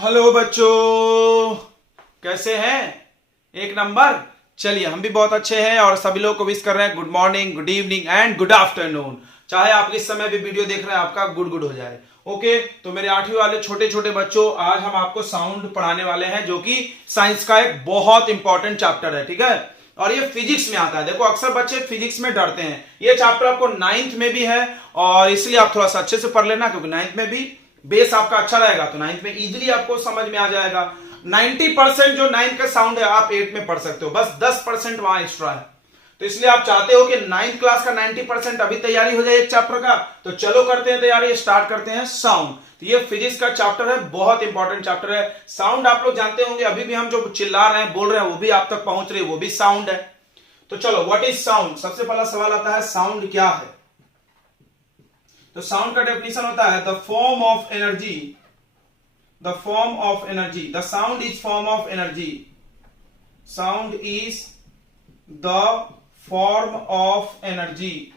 Hello बच्चों, कैसे हैं? एक नंबर। चलिए, हम भी बहुत अच्छे हैं और सभी लोग को विश कर रहे हैं good morning, good evening and good afternoon. चाहे आप किस समय भी वीडियो देख रहे हैं, आपका गुड हो जाए। ओके, तो मेरे 8वीं वाले छोटे छोटे बच्चों, आज हम आपको साउंड पढ़ाने वाले हैं, जो कि साइंस का एक बहुत इंपॉर्टेंट चैप्टर है। ठीक है, और ये फिजिक्स में आता है। देखो, अक्सर बच्चे फिजिक्स में डरते हैं। ये चैप्टर आपको 9th में भी है और इसलिए आप थोड़ा सा अच्छे से पढ़ लेना, क्योंकि 9th में भी बेस आपका अच्छा रहेगा तो 9th में इजीली आपको समझ में आ जाएगा। 90% जो 9th का साउंड है आप 8th में पढ़ सकते हो, बस 10% वहां एक्स्ट्रा है। तो इसलिए आप चाहते हो कि 9th क्लास का 90% अभी तैयारी हो जाए एक चैप्टर का, तो चलो करते हैं तैयारी, स्टार्ट करते हैं साउंड। तो ये फिजिक्स का चैप्टर है, बहुत इंपॉर्टेंट चैप्टर है। साउंड आप लोग जानते होंगे, अभी भी हम जो चिल्ला रहे हैं, बोल रहे हैं, वो भी आप तक पहुंच रही है, वो भी साउंड है। तो चलो, व्हाट इज साउंड? सबसे पहला सवाल आता है, साउंड क्या है? तो साउंड का डेफिनेशन होता है the form of energy, the form of energy, the sound is form of energy, sound is the form of energy,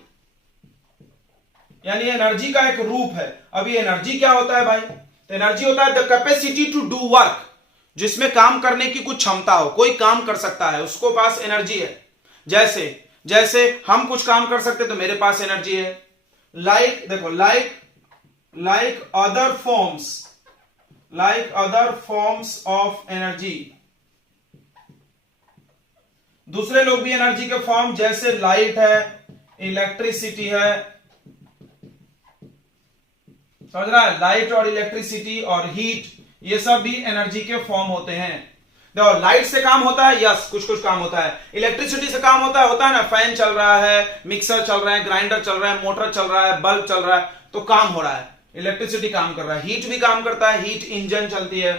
यानी एनर्जी का एक रूप है। अभी एनर्जी क्या होता है भाई? तो एनर्जी होता है the capacity to do work, जिसमें काम करने की कुछ क्षमता हो, कोई काम कर सकता है, उसको पास एनर्जी है। जैसे जैसे हम कुछ काम कर सकते तो मेरे पास एनर्जी है। देखो, like other forms of energy, दूसरे लोग भी एनर्जी के फॉर्म, जैसे लाइट है, इलेक्ट्रिसिटी है, समझ रहा है? लाइट और इलेक्ट्रिसिटी और हीट, ये सब भी एनर्जी के फॉर्म होते हैं। देखो, लाइट से काम होता है, यस, कुछ काम होता है। इलेक्ट्रिसिटी से काम होता है ना, फैन चल रहा है, मिक्सर चल रहा है, ग्राइंडर चल रहा है, मोटर चल रहा है, बल्ब चल रहा है, तो काम हो रहा है, इलेक्ट्रिसिटी काम कर रहा है। हीट भी काम करता है, हीट इंजन चलती है,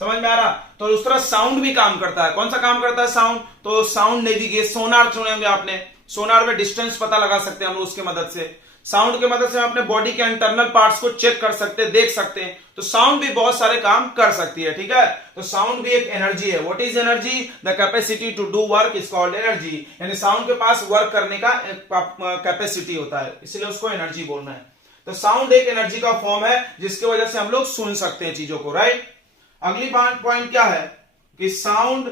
समझ में आ रहा? तो उस तरह साउंड भी काम करता है। कौन सा काम करता है साउंड? तो साउंड नेविगेशन, सोनार सुने होंगे आपने, सोनार में डिस्टेंस पता लगा सकते हैं हम लोग उसके मदद से। साउंड की मदद से हम अपने बॉडी के इंटरनल पार्ट्स को चेक कर सकते हैं, देख सकते हैं। तो साउंड भी बहुत सारे काम कर सकती है। ठीक है, तो साउंड भी एक एनर्जी है। What is energy? The capacity to do work is called energy, यानी साउंड के पास वर्क करने का कैपेसिटी होता है, इसलिए उसको एनर्जी बोलना है। तो साउंड एक एनर्जी का फॉर्म है, जिसकी वजह से हम लोग सुन सकते हैं चीजों को, राइट? अगली पॉइंट क्या है कि sound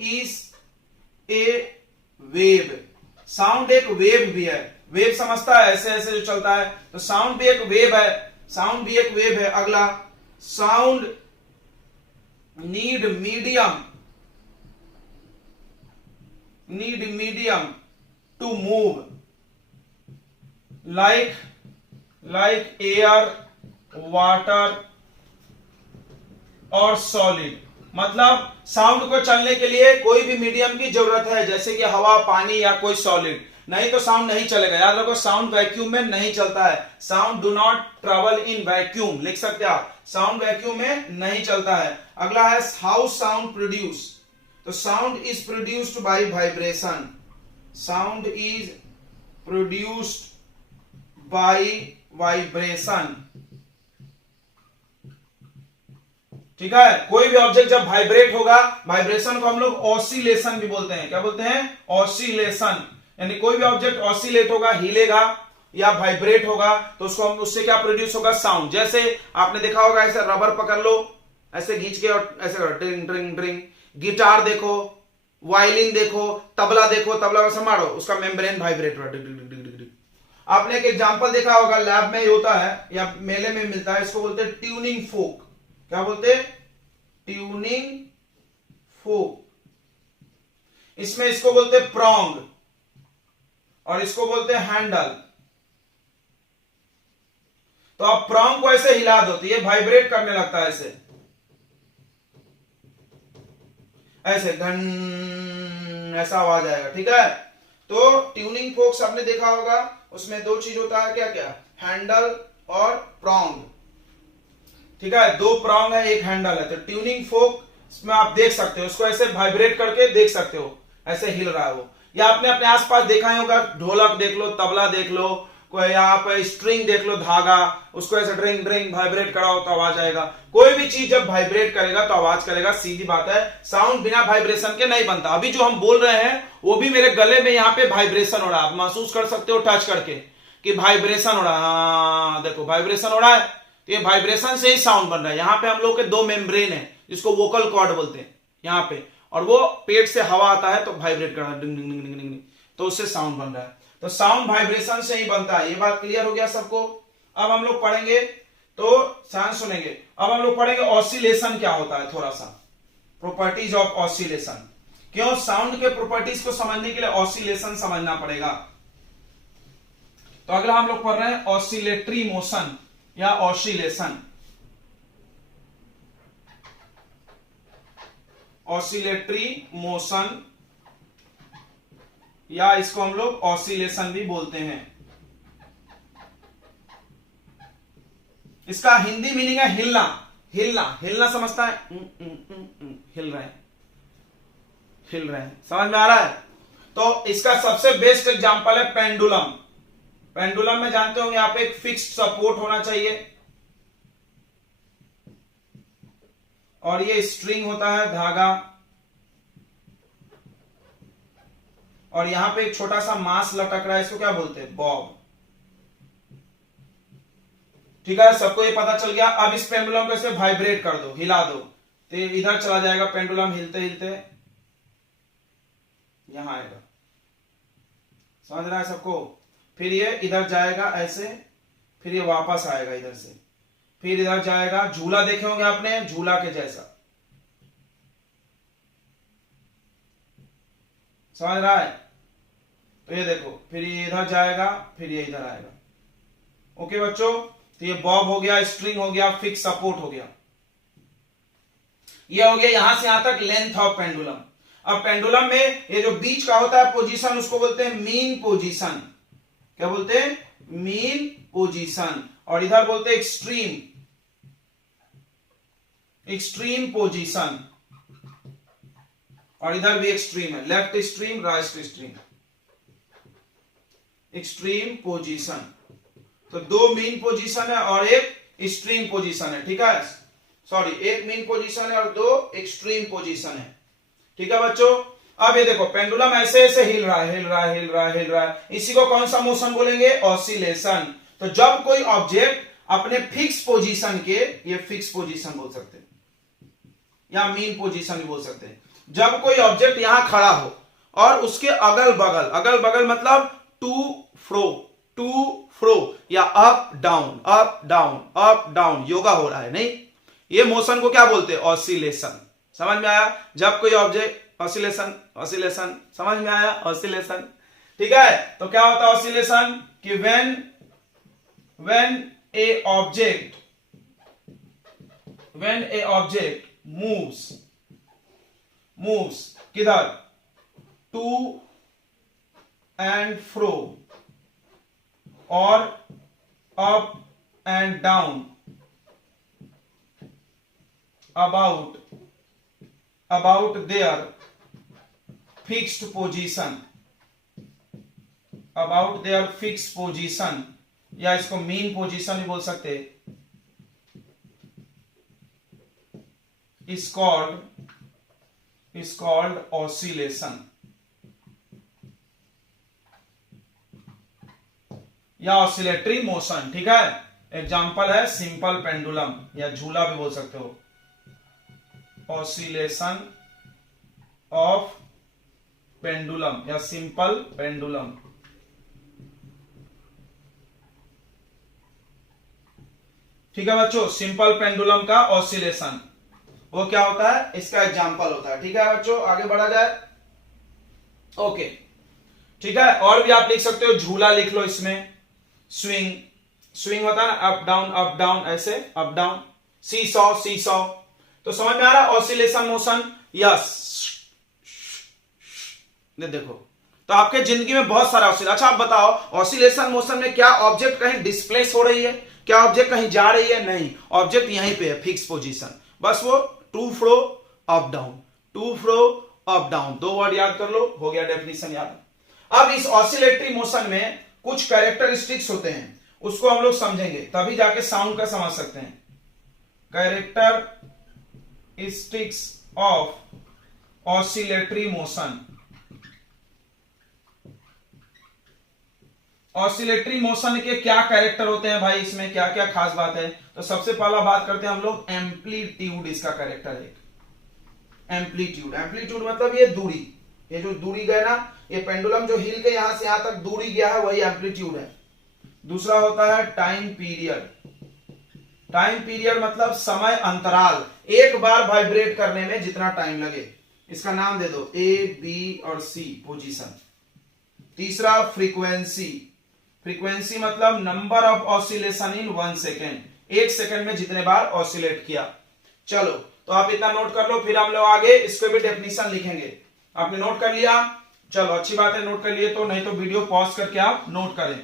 is a wave, sound एक वेव भी है। वेव समझता है, ऐसे ऐसे जो चलता है, तो साउंड भी एक वेव है, साउंड भी एक वेव है। अगला, sound need medium to move, like air, water और सॉलिड। मतलब साउंड को चलने के लिए कोई भी मीडियम की जरूरत है, जैसे कि हवा, पानी या कोई सॉलिड, नहीं तो साउंड नहीं चलेगा। याद रखो, साउंड वैक्यूम में नहीं चलता है। Sound do not travel in vacuum, लिख सकते हैं आप, साउंड वैक्यूम में नहीं चलता है। अगला है हाउ साउंड प्रोड्यूस, तो sound is produced by vibration, sound is produced by vibration. ठीक है, कोई भी ऑब्जेक्ट जब वाइब्रेट होगा, वाइब्रेशन को हम लोग ऑसिलेशन भी बोलते हैं। क्या बोलते हैं? ऑसिलेशन, यानी कोई भी ऑब्जेक्ट ऑसिलेट होगा, हिलेगा या वाइब्रेट होगा, तो उससे क्या प्रोड्यूस होगा? साउंड। जैसे आपने देखा होगा, ऐसे रबर पकड़ लो, ऐसे खींच के और ऐसे करो, ड्रिंग ड्रिंग ड्रिंग। गिटार देखो, वायलिन देखो, तबला देखो, तबला को मारो, उसका मेम्ब्रेन वाइब्रेट हो रहा है। आपने एक एग्जांपल देखा होगा, लैब में होता है या मेले में मिलता है, इसको बोलते हैं ट्यूनिंग फोक। क्या बोलते हैं? ट्यूनिंग फोक। इसमें इसको बोलते हैं प्रॉन्ग और इसको बोलते हैं हैंडल। तो आप प्रॉन्ग को ऐसे हिला दो तो ये वाइब्रेट करने लगता है, ऐसे घन, ऐसा आवाज आएगा। ठीक है, तो ट्यूनिंग फोक्स आपने देखा होगा, उसमें दो चीज होता है, क्या क्या? हैंडल और प्रॉन्ग। ठीक है, दो प्रॉन्ग है, एक हैंडल है। तो ट्यूनिंग फोक में आप देख सकते हो, उसको ऐसे वाइब्रेट करके देख सकते हो, ऐसे हिल रहा है वो। या आपने अपने आसपास देखा ही होगा, ढोलक देख लो, तबला देख लो, कोई यहाँ पे स्ट्रिंग देख लो, धागा, उसको ऐसे ड्रिंग ड्रिंग वाइब्रेट कराओ तो आवाज आएगा। कोई भी चीज जब वाइब्रेट करेगा तो आवाज करेगा, सीधी बात है। साउंड बिना वाइब्रेशन के नहीं बनता। अभी जो हम बोल रहे हैं वो भी मेरे गले में यहाँ पे वाइब्रेशन हो रहा है, आप महसूस कर सकते हो टच करके कि वाइब्रेशन हो रहा है। हाँ, देखो वाइब्रेशन हो रहा है। तो ये वाइब्रेशन से ही साउंड बन रहा है। यहाँ पे हम लोग के दो मेम्ब्रेन है जिसको वोकल कॉर्ड बोलते हैं यहाँ पे, और वो पेट से हवा आता है तो वाइब्रेट कर रहा है, डिंग डिंग डिंग डिंग डिंग, तो उससे साउंड बन रहा है। तो साउंड वाइब्रेशन से ही बनता है। ये बात क्लियर हो गया सबको। अब हम लोग पढ़ेंगे, तो ध्यान सुनेंगे। अब हम लोग पढ़ेंगे ऑसिलेशन क्या होता है, थोड़ा सा प्रॉपर्टीज ऑफ ऑसिलेशन। क्यों, साउंड के प्रॉपर्टीज को समझने के लिए ऑसिलेशन समझना पड़ेगा। तो अगला हम लोग पढ़ रहे हैं ऑसिलेटरी मोशन या ऑसिलेशन। ऑसिलेटरी मोशन या इसको हम लोग ऑसिलेशन भी बोलते हैं। इसका हिंदी मीनिंग है हिलना। हिलना, हिलना समझता है, हिल रहे हैं, हिल रहे हैं, समझ में आ रहा है। तो इसका सबसे बेस्ट एग्जांपल है पेंडुलम। पेंडुलम में जानते होंगे यहाँ पे एक फिक्स्ड सपोर्ट होना चाहिए, और ये स्ट्रिंग होता है, धागा, और यहां पे एक छोटा सा मास लटक रहा है, इसको क्या बोलते हैं, बॉब। ठीक है, सबको ये पता चल गया। अब इस पेंडुलम को ऐसे वाइब्रेट कर दो, हिला दो, तो इधर चला जाएगा पेंडुलम, हिलते हिलते यहां आएगा, समझ रहा है सबको। फिर ये इधर जाएगा ऐसे, फिर ये वापस आएगा इधर से, फिर इधर जाएगा। झूला देखे होंगे आपने, झूला के जैसा, समझ रहा है। तो ये देखो, फिर ये इधर जाएगा, फिर ये इधर आएगा। ओके बच्चों, तो ये बॉब हो गया, स्ट्रिंग हो गया, फिक्स सपोर्ट हो गया। ये हो गया यहां से यहां तक लेंथ ऑफ पेंडुलम। अब पेंडुलम में ये जो बीच का होता है पोजीशन, उसको बोलते हैं मीन पोजीशन। क्या बोलते हैं, मीन पोजीशन। और इधर बोलते हैं एक्सट्रीम, एक्सट्रीम पोजीशन। और इधर भी एक्सट्रीम है, left extreme, right extreme, extreme position. तो दो मीन पोजीशन है और एक एक्सट्रीम पोजीशन है, ठीक है। सॉरी, एक मीन पोजीशन है और दो एक्सट्रीम पोजीशन है, ठीक है बच्चों। अब ये देखो, पेंडुलम ऐसे ऐसे हिल रहा है, हिल रहा है, हिल रहा है, हिल रहा है। इसी को कौन सा मोशन बोलेंगे, ऑसिलेशन। तो जब कोई ऑब्जेक्ट अपने फिक्स पोजीशन के, ये फिक्स पोजीशन बोल सकते हैं या मीन पोजीशन भी बोल सकते हैं। जब कोई ऑब्जेक्ट यहां खड़ा हो और उसके अगल बगल, अगल बगल मतलब टू फ्रो या up down, up down, up down, yoga हो रहा है नहीं, ये मोशन को क्या बोलते हैं, ऑसिलेशन। समझ में आया। जब कोई ऑब्जेक्ट, ऑसिलेशन, ऑसिलेशन, समझ में आया, ऑसिलेशन, ठीक है। तो क्या होता है ऑसिलेशन, कि व्हेन ए ऑब्जेक्ट मूव्स किधर, टू एंड फ्रो और up and down about their fixed position, about their fixed position, या इसको मीन पोजीशन भी बोल सकते हैं, is called oscillation या ऑसिलेटरी मोशन, ठीक है। एग्जांपल है सिंपल पेंडुलम या झूला भी बोल सकते हो, ऑसिलेशन ऑफ पेंडुलम या सिंपल पेंडुलम। ठीक है बच्चों, सिंपल पेंडुलम का ऑसिलेशन वो क्या होता है, इसका एग्जांपल होता है, ठीक है बच्चों। आगे बढ़ा जाए, ओके, ठीक है। और भी आप लिख सकते हो, झूला लिख लो, इसमें स्विंग होता है ना, अप डाउन, ऐसे अप डाउन। सी सॉ, तो समझ में आ रहा है ऑसिलेशन मोशन। यस, देखो, तो आपके जिंदगी में बहुत सारा ऑसिलेशन। अच्छा आप बताओ, ऑसिलेशन मोशन में क्या ऑब्जेक्ट कहीं डिस्प्लेस हो रही है, क्या ऑब्जेक्ट कहीं जा रही है, नहीं, ऑब्जेक्ट यहीं पे है, फिक्स पोजीशन। बस वो to fro up down, to fro up down, दो वर्ड याद कर लो, हो गया डेफिनेशन याद। अब इस ऑसिलेटरी मोशन में कुछ कैरेक्टरिस्टिक्स होते हैं, उसको हम लोग समझेंगे, तभी जाके साउंड का समझ सकते हैं। Characteristics of oscillatory motion. Oscillatory motion के क्या कैरेक्टर होते हैं भाई, इसमें क्या क्या खास बात है? तो सबसे पहला बात करते हैं हम लोग एम्पलीट्यूड, इसका कैरेक्टर है एम्पलीट्यूड। एम्पलीट्यूड मतलब ये दूरी, ये जो दूरी गए ना, ये पेंडुलम जो हिल के यहां से यहां तक दूरी गया है वही एम्पलीट्यूड है। दूसरा होता है टाइम पीरियड। टाइम पीरियड मतलब समय अंतराल, एक बार वाइब्रेट करने में जितना टाइम लगे, इसका नाम दे दो ए बी और सी पोजीशन। तीसरा फ्रीक्वेंसी। फ्रीक्वेंसी मतलब number of oscillation in 1 second, 1 second में जितने बार ऑसिलेट किया। चलो तो आप इतना नोट कर लो, फिर हम लोग आगे इसके भी डेफिनेशन लिखेंगे। आपने नोट कर लिया? चलो अच्छी बात है, नोट कर लिए तो, नहीं तो वीडियो पॉज करके आप नोट करें।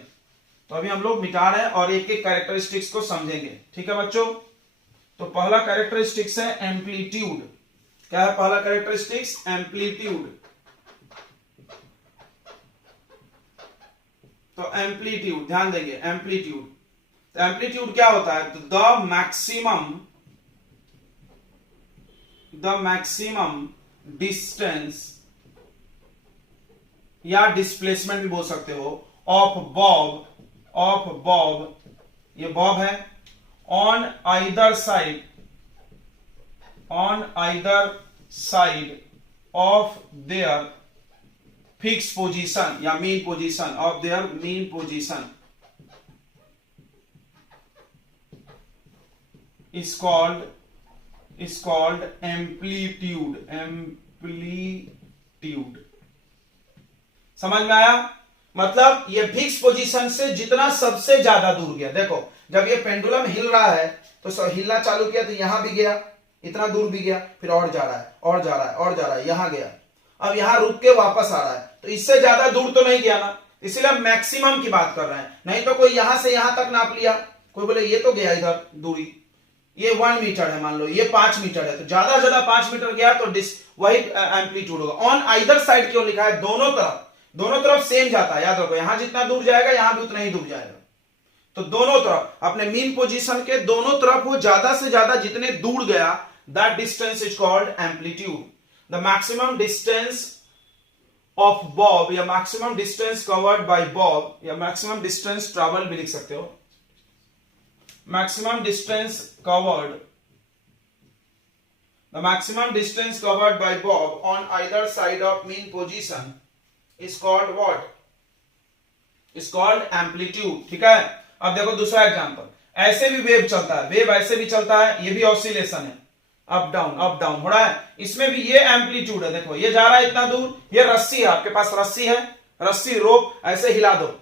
तो अभी हम लोग मिटा रहे हैं और एक एक कैरेक्टरिस्टिक्स को समझेंगे, ठीक है बच्चों। तो पहला कैरेक्टरिस्टिक्स है एम्पलीट्यूड। क्या है पहला कैरेक्टरिस्टिक्स? एम्पलीट्यूड। तो एम्पलीट्यूड ध्यान देंगे, एम्पलीट्यूड। तो एम्पलीट्यूड क्या होता है? द मैक्सिमम डिस्टेंस या डिस्प्लेसमेंट भी बोल सकते हो ऑफ बॉब, ये बॉब है, on either side of their fix position या mean position, of their mean position is called amplitude। समझ में आया? मतलब ये फिक्स पोजीशन से जितना सबसे ज्यादा दूर गया। देखो जब ये पेंडुलम हिल रहा है तो हिलना चालू किया तो यहां भी गया, इतना दूर भी गया, फिर और जा रहा है और जा रहा है और जा रहा है, यहां गया, अब यहां रुक के वापस आ रहा है, तो इससे ज्यादा दूर तो नहीं गया ना, इसलिए हम मैक्सिमम की बात कर रहे हैं। नहीं तो कोई यहां से यहां तक नाप लिया, कोई बोले ये तो गया इधर दूरी, ये 1 मीटर है, मान लो ये 5 मीटर है, तो ज्यादा ज्यादा 5 मीटर गया तो वही एम्पलीट्यूड होगा। ऑन आइदर साइड क्यों लिखा है? दोनों तरफ सेम जाता है, याद रखो, यहां जितना दूर जाएगा यहां भी उतना ही दूर जाएगा। तो दोनों तरफ अपने मीन पोजीशन के दोनों तरफ वो ज्यादा से ज्यादा जितने दूर गया, that distance is called amplitude. The maximum distance of bob या maximum distance covered by bob या मैक्सिमम डिस्टेंस ट्रैवल भी लिख सकते हो। maximum distance covered by bob on either side of mean position is called what? is called amplitude। ठीक है। अब देखो दूसरा एग्जांपल, ऐसे भी वेव चलता है, वेव ऐसे भी चलता है, ये भी ऑसिलेशन है, अप डाउन हो रहा है, इसमें भी ये एम्पलीट्यूड है। देखो ये जा रहा है इतना दूर, ये रस्सी है, आपके पास रस्सी है, रस्सी रोप ऐसे हिला दो,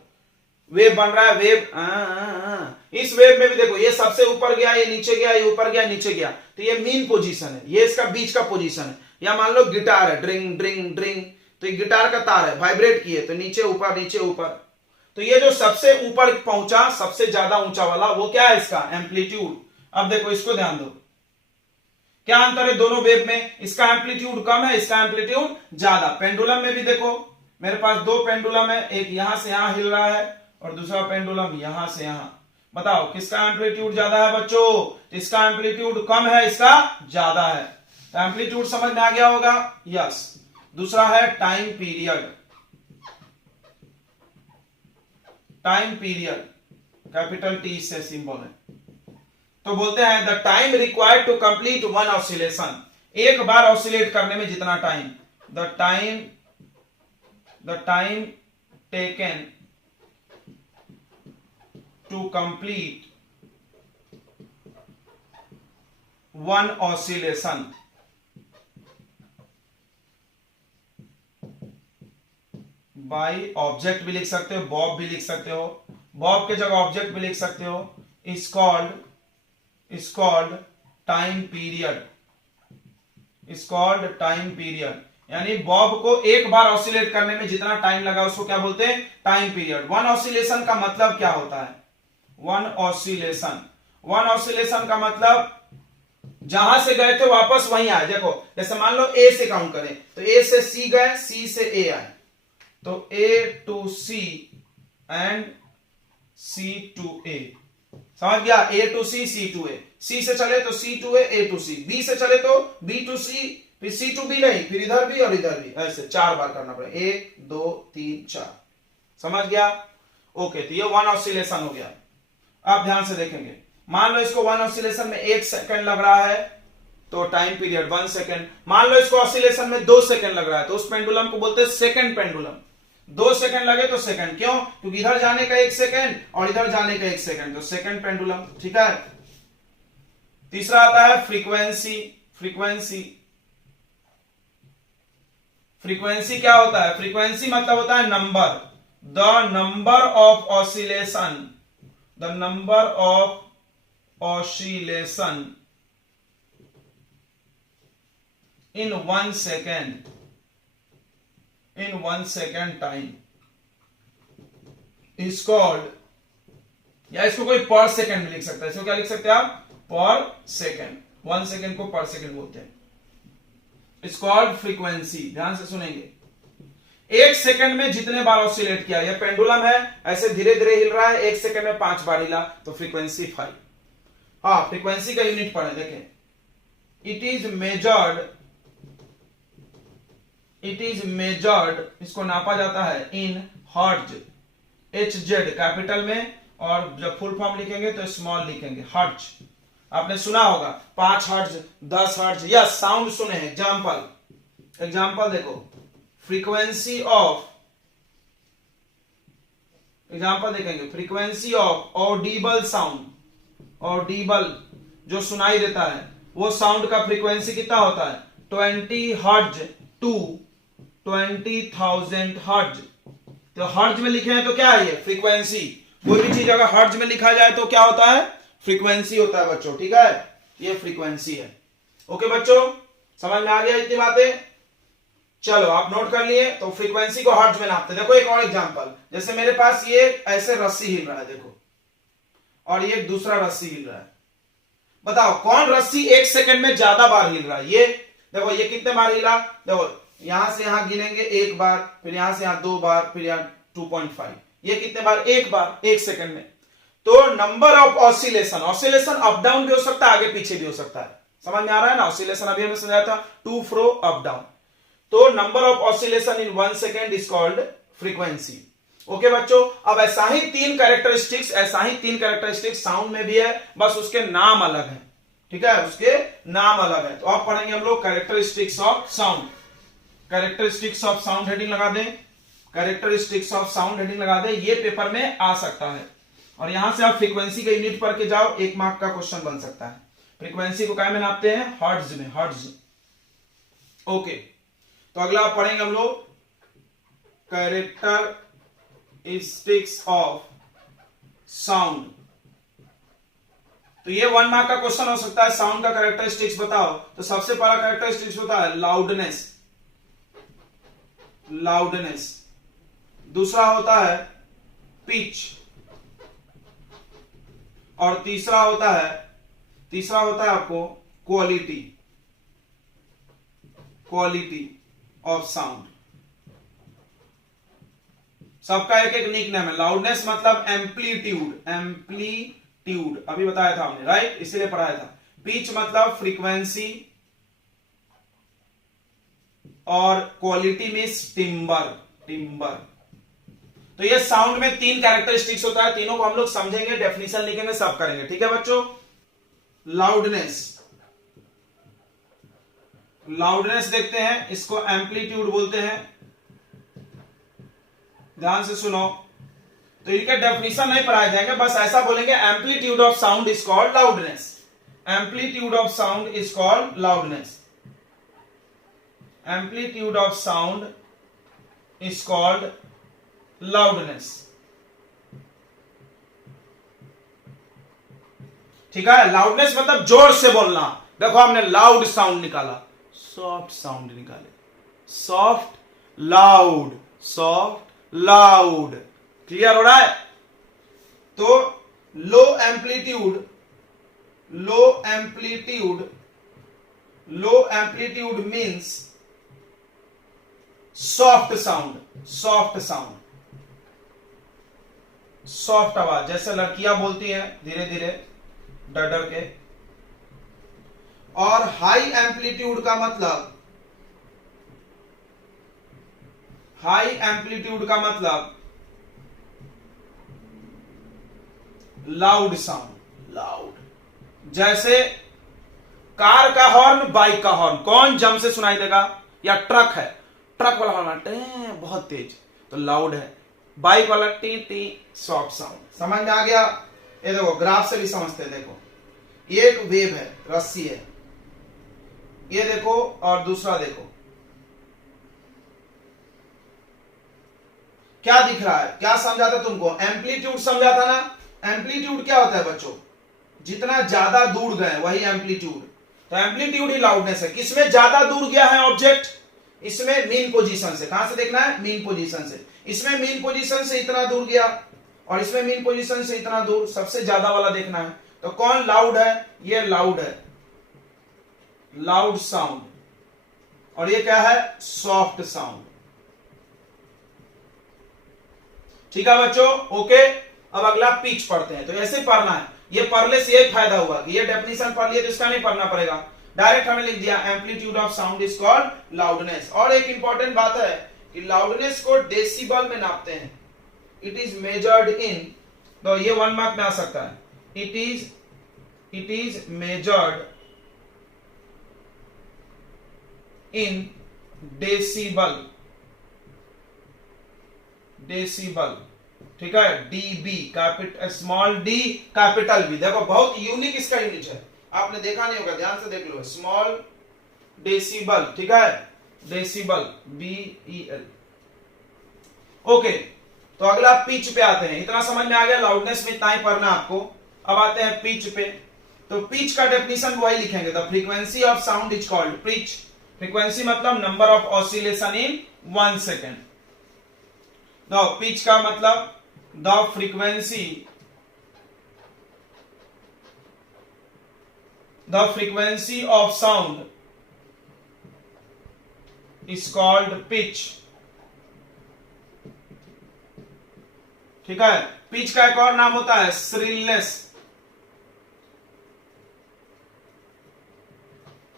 वेव बन रहा है, वेव इस वेव में भी देखो ये सबसे ऊपर गया, ये नीचे गया, ये ऊपर गया, नीचे गया, तो ये मीन पोजीशन है, ये इसका बीच का पोजीशन है। या मान लो गिटार है, ड्रिंग ड्रिंग ड्रिंग, तो ये गिटार का तार है, वाइब्रेट किए तो नीचे ऊपर नीचे ऊपर, तो ये जो सबसे ऊपर पहुंचा, सबसे ज्यादा ऊंचा वाला, वो क्या है? इसका एम्पलीट्यूड। अब देखो इसको ध्यान दो, क्या अंतर है दोनों वेव में? इसका एम्पलीट्यूड कम है, इसका एम्पलीट्यूड ज्यादा। पेंडुलम में भी देखो, मेरे पास 2 पेंडुलम है, एक यहां से यहां हिल रहा है और दूसरा पेंडुलम यहां से यहां। बताओ किसका एम्पलीट्यूड ज्यादा है बच्चों? इसका एम्पलीट्यूड कम है, इसका ज्यादा है। तो एम्पलीट्यूड समझ में आ गया होगा? यस। दूसरा है time period. Time period capital T से सिंबल है। तो बोलते हैं the time required to complete one oscillation, एक बार ऑसिलेट करने में जितना time, the time taken to complete one oscillation by object भी लिख सकते हो, बॉब भी लिख सकते हो, बॉब के जगह ऑब्जेक्ट भी लिख सकते हो, is called टाइम पीरियड। यानी बॉब को एक बार ऑसिलेट करने में जितना टाइम लगा उसको क्या बोलते हैं? Time period. वन ऑसिलेशन का मतलब क्या होता है? वन ऑसिलेशन का मतलब जहां से गए थे वापस वहीं आए। देखो जैसे मान लो ए से काउंट करें तो ए से सी गए, सी से ए आए, तो A to C and C to A. समझ गया? ए टू सी, सी टू ए, सी से चले तो C to A to C, B से चले तो बी टू सी, फिर सी टू बी नहीं, फिर इधर भी और इधर भी, ऐसे 4 बार करना पड़ेगा, 1 2 3 4। समझ गया? ओके, तो ये वन ऑसिलेशन हो गया। आप ध्यान से देखेंगे, मान लो इसको वन ऑसिलेशन में 1 सेकंड लग रहा है तो टाइम पीरियड 1 सेकंड। मान लो इसको ऑसिलेशन में 2 सेकंड लग रहा है तो उस पेंडुलम को बोलते हैं सेकंड पेंडुलम। 2 सेकंड लगे तो सेकंड, क्यों? क्योंकि इधर जाने का 1 सेकंड और इधर जाने का 1 सेकंड, तो सेकंड पेंडुलम। ठीक है। तीसरा आता है फ्रीक्वेंसी। फ्रीक्वेंसी क्या होता है? फ्रीक्वेंसी मतलब होता है number, the number of oscillation, the number of oscillation in 1 second, in 1 second time is called, या इसको कोई पर सेकंड में लिख सकता है। इसको क्या लिख सकते हैं आप? पर सेकंड। 1 सेकंड को पर सेकंड बोलते हैं। It's called frequency. ध्यान से सुनेंगे, 1 सेकंड में जितने बार ऑसिलेट किया, यह पेंडुलम है, ऐसे धीरे धीरे हिल रहा है, 1 सेकंड में 5 बार हिला तो फ्रीक्वेंसी 5। हाँ, फ्रीक्वेंसी का यूनिट पढ़े, देखें, इट इज मेजर्ड, इसको नापा जाता है इन हर्ट्ज, HZ कैपिटल में, और जब फुल फॉर्म लिखेंगे तो स्मॉल लिखेंगे, हर्ट्ज। आपने सुना होगा 5 हर्ट्ज, 10 हर्ट्ज, या साउंड सुने हैं। एग्जाम्पल देखो, फ्रीक्वेंसी ऑफ, एग्जाम्पल देखेंगे, frequency of Audible sound, Audible जो सुनाई देता है, वो साउंड का फ्रीक्वेंसी कितना होता है? 20 हर्ट्ज टू 20,000 हर्ट्ज। तो हर्ट्ज में लिखे हैं तो क्या है ये? फ्रीक्वेंसी। कोई भी चीज अगर हर्ट्ज में लिखा जाए तो क्या होता है? फ्रीक्वेंसी होता है बच्चों। ठीक है, ये फ्रीक्वेंसी है। ओके बच्चों, समझ में आ गया इतनी बातें? चलो आप नोट कर लिए। तो फ्रीक्वेंसी को हर्ट्ज में नापते हैं। देखो एक और एग्जांपल, जैसे मेरे पास ये ऐसे रस्सी हिल रहा है, देखो, और ये दूसरा रस्सी हिल रहा है। बताओ कौन रस्सी 1 सेकंड में ज्यादा बार हिल रहा है? ये देखो, ये कितने बार हिला? देखो, यहां से यहां गिनेंगे 1 बार, फिर यहां से यहां 2 बार, फिर यहां 2.5। ये कितने बार? 1 बार 1 सेकंड में। तो number of oscillation, oscillation up down भी हो सकता है, आगे पीछे भी हो सकता है। समझ में आ रहा है ना? ऑसिलेशन अभी हमने समझाया था, टू फ्रो अप डाउन। तो number of oscillation in 1 second is called frequency. Okay बच्चों, अब ऐसा ही 3 कैरेक्टरिस्टिक्स साउंड में भी है, बस उसके नाम अलग है। ठीक है, उसके नाम अलग है। तो अब पढ़ेंगे हम लोग characteristics of sound. Characteristics of sound heading लगा दें, कैरेक्टरिस्टिक्स ऑफ साउंड हेडिंग लगा दें, ये पेपर में आ सकता है। और यहां से आप फ्रीक्वेंसी का यूनिट पढ़ के जाओ, 1 मार्क का क्वेश्चन बन सकता है। फ्रीक्वेंसी को क्या में नापते हैं? हर्ट्ज में, हर्ट्ज। ओके, तो अगला पढ़ेंगे हम लोग कैरेक्टरिस्टिक्स ऑफ साउंड। तो ये 1 मार्क का क्वेश्चन हो सकता है। साउंड का कैरेक्टरिस्टिक्स बताओ, तो सबसे पहला कैरेक्टरिस्टिक्स होता है लाउडनेस, लाउडनेस। दूसरा होता है पिच, और तीसरा होता है आपको क्वालिटी, क्वालिटी ऑफ साउंड। सबका एक एक निक नेम है। लाउडनेस मतलब एम्पलीट्यूड, एम्पलीट्यूड अभी बताया था हमने, राइट, इसीलिए पढ़ाया था। पिच मतलब फ्रीक्वेंसी, और क्वालिटी मीन्स टिम्बर, टिम्बर। तो ये साउंड में 3 कैरेक्टरिस्टिक्स होता है, तीनों को हम लोग समझेंगे, डेफिनेशन लिखेंगे, सब करेंगे। ठीक है बच्चों। लाउडनेस, लाउडनेस देखते हैं, इसको एम्पलीट्यूड बोलते हैं। ध्यान से सुनो, तो इनके डेफिनेशन नहीं पढ़ाए जाएंगे, बस ऐसा बोलेंगे, amplitude of sound is called loudness, amplitude of sound is called loudness, amplitude of sound is called loudness. ठीक है, लाउडनेस मतलब जोर से बोलना। देखो हमने लाउड साउंड निकाला, सॉफ्ट साउंड निकाले, soft loud, soft loud. Clear हो रहा है? तो low amplitude, low amplitude, low amplitude means soft sound, soft sound, soft आवाज, जैसे लड़कियां बोलती हैं धीरे धीरे डर डर के। और हाई एम्पलीट्यूड का मतलब, हाई एम्पलीट्यूड का मतलब लाउड साउंड, लाउड। जैसे कार का हॉर्न, बाइक का हॉर्न, कौन जम से सुनाई देगा? या ट्रक है, ट्रक वाला हॉर्न बहुत तेज, तो लाउड है। बाइक वाला टी टी, सॉफ्ट साउंड। समझ में आ गया? ये देखो ग्राफ से भी समझते हैं। देखो एक वेव है, रस्सी है, ये देखो, और दूसरा देखो क्या दिख रहा है, क्या समझा था तुमको? एम्पलीट्यूड समझा था ना। एम्पलीट्यूड क्या होता है बच्चों? जितना ज्यादा दूर गए वही एम्पलीट्यूड। तो एम्पलीट्यूड ही लाउडनेस है। किसमें ज्यादा दूर गया है ऑब्जेक्ट? इसमें मीन पोजीशन से। कहां से देखना है? मीन पोजीशन से। इसमें मीन पोजीशन से इतना दूर गया और इसमें मीन पोजीशन से इतना दूर, सबसे ज्यादा वाला देखना है। तो कौन लाउड है? ये लाउड है, लाउड साउंड। और ये क्या है? Soft sound. ठीक है बच्चों, ओके। अब अगला पिच पढ़ते हैं। तो ऐसे पढ़ना है, ये पढ़ने से यही फायदा हुआ कि ये डेफिनेशन पढ़ लिया तो इसका नहीं पढ़ना पड़ेगा, डायरेक्ट हमें लिख दिया amplitude of sound is called loudness. और एक इंपॉर्टेंट बात है कि लाउडनेस को डेसिबल में नापते हैं। इट इज मेजर्ड इन, तो ये 1 मार्क में आ सकता है। It is measured in decibel, decibel. ठीक है, DB, capital small D capital B. देखो बहुत यूनिक इसका यूनिट है, आपने देखा नहीं होगा, ध्यान से देख लो। स्मॉल डेसिबल, ठीक है, डेसिबल, BEL। ओके, तो अगला पिच पे आते हैं। इतना समझ में आ गया, लाउडनेस में इतना ही पढ़ना आपको। अब आते हैं पिच पे। तो पिच का डेफिनेशन वही लिखेंगे, the frequency of sound is called pitch. Frequency मतलब number of oscillation in 1 second. The pitch का मतलब the frequency of sound is called pitch. ठीक है, पिच का एक और नाम होता है श्रिलनेस।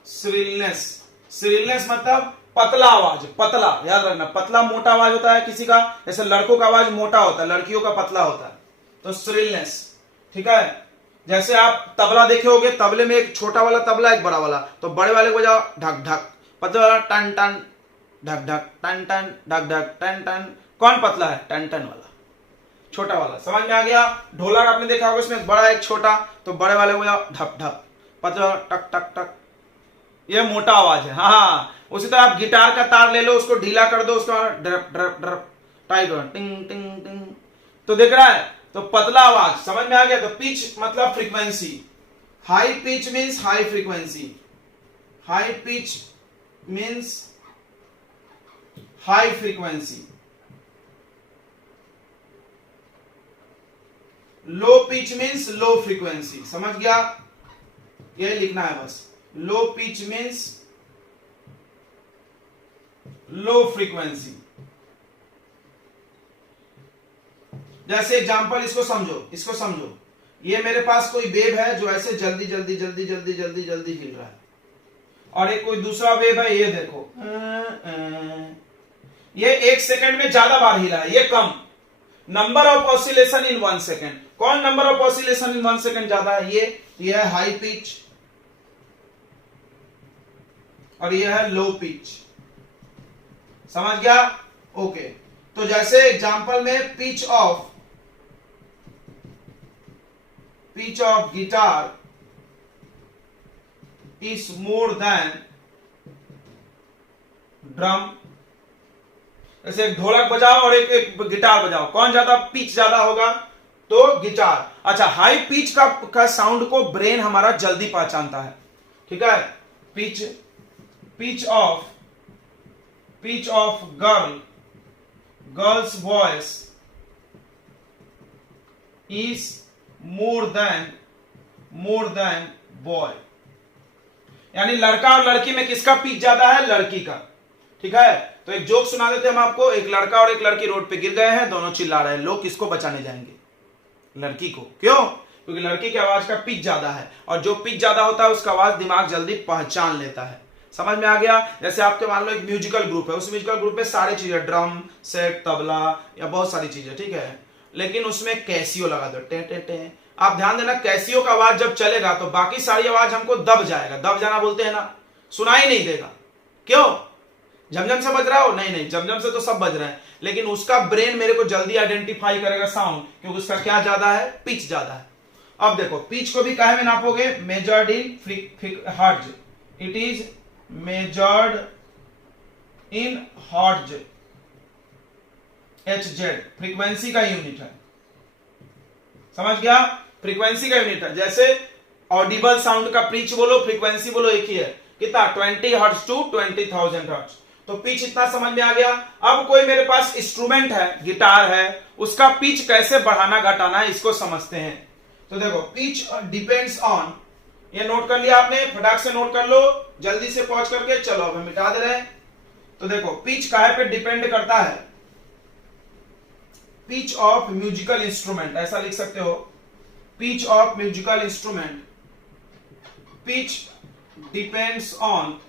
श्रिलनेस, श्रिलनेस मतलब पतला आवाज, पतला, याद रखना। पतला मोटा आवाज होता है किसी का, जैसे लड़कों का आवाज मोटा होता है, लड़कियों का पतला होता है, तो श्रिलनेस। ठीक है, जैसे आप तबला देखे होगे, तबले में एक छोटा वाला तबला, एक बड़ा वाला, तो बड़े वाले को बजाओ ढक ढक, पतले वाला टन टन ढक ढक, टन टन ढक ढक, टन टन। कौन पतला है? टन टन वाला, छोटा वाला। समझ में आ गया? ढोलक आपने देखा होगा, इसमें बड़ा एक छोटा, तो बड़े वाले को बजाओ ढक ढक, पतले वाला टक टक टक, ये मोटा आवाज है। हाँ, उसी तरह आप गिटार का तार ले लो, उसको ढीला कर दो, उसको ड्रप ड्रप ड्रप, टाइट हो, टिंग टिंग टिंग, तो दिख रहा है, तो पतला आवाज। समझ में आ गया? तो पिच मतलब frequency. High pitch means high frequency, high pitch means high frequency. Low pitch means low frequency. समझ गया? यही लिखना है बस। Low pitch means low frequency. जैसे एग्जांपल, इसको समझो, इसको समझो। ये मेरे पास कोई वेव है जो ऐसे जल्दी जल्दी जल्दी जल्दी जल्दी जल्दी हिल रहा है, और एक कोई दूसरा वेव है, ये देखो, ये 1 सेकंड में ज्यादा बार हिला है, ये कम। Number of oscillation in 1 second. कौन number of oscillation in 1 second ज्यादा है? ये है हाई पिच और ये है लो पिच। समझ गया? ओके, तो जैसे एग्जांपल में pitch of guitar is more than drum. जैसे एक ढोलक बजाओ और एक गिटार बजाओ, कौन ज्यादा पिच ज्यादा होगा? तो गिटार। अच्छा, हाई पिच का साउंड को ब्रेन हमारा जल्दी पहचानता है। ठीक है, pitch of girls voice is more than boy. यानी लड़का और लड़की में किसका पिच ज्यादा है? लड़की का। ठीक है, तो एक जोक सुना देते हम आपको। एक लड़का और एक लड़की रोड पे गिर गए हैं, दोनों चिल्ला रहे हैं। लोग किसको बचाने जाएंगे? लड़की को। क्यों? क्योंकि लड़की की आवाज का पिच ज्यादा है, और जो पिच ज्यादा होता है उसका आवाज दिमाग जल्दी पहचान लेता है। समझ में आ गया? जैसे आपके मान लो एक म्यूजिकल ग्रुप है, उस म्यूजिकल ग्रुप में सारी चीजें, ड्रम सेट, तबला या बहुत सारी चीजें, ठीक है, लेकिन उसमें कैसियो लगा दो, टे टे टे, आप ध्यान देना, कैसियो का आवाज जब चलेगा तो बाकी सारी आवाज हमको दब जाएगा, दब जाना बोलते हैं ना, सुनाई नहीं देगा। क्यों? झमझम से बज रहा हो? नहीं नहीं, झमझम से तो सब बज रहे हैं, लेकिन उसका ब्रेन मेरे को जल्दी आइडेंटिफाई करेगा साउंड, क्योंकि उसका क्या ज्यादा है, पिच ज्यादा है। अब देखो, पिच को भी काहे में नापोगे? Measured in hertz, it is measured in hertz, HZ frequency का यूनिट है, समझ गया? फ्रीक्वेंसी का यूनिट है। जैसे ऑडिबल साउंड का पिच बोलो, फ्रीक्वेंसी बोलो, एक ही है, कितना? 20 हर्ट्ज टू 20,000 हर्ट्ज। तो पिच इतना समझ में आ गया। अब कोई मेरे पास इंस्ट्रूमेंट है, गिटार है, उसका पिच कैसे बढ़ाना घटाना है, इसको समझते हैं। तो देखो, पिच डिपेंड्स ऑन, ये नोट कर लिया आपने, फटाक से नोट कर लो, जल्दी से पॉज करके, चलो अब मिटा दे रहे हैं। तो देखो, पिच काहे पे डिपेंड करता है? पिच ऑफ म्यूजिकल इंस्ट्रूमेंट, ऐसा लिख सकते हो, pitch of musical instrument, pitch depends on,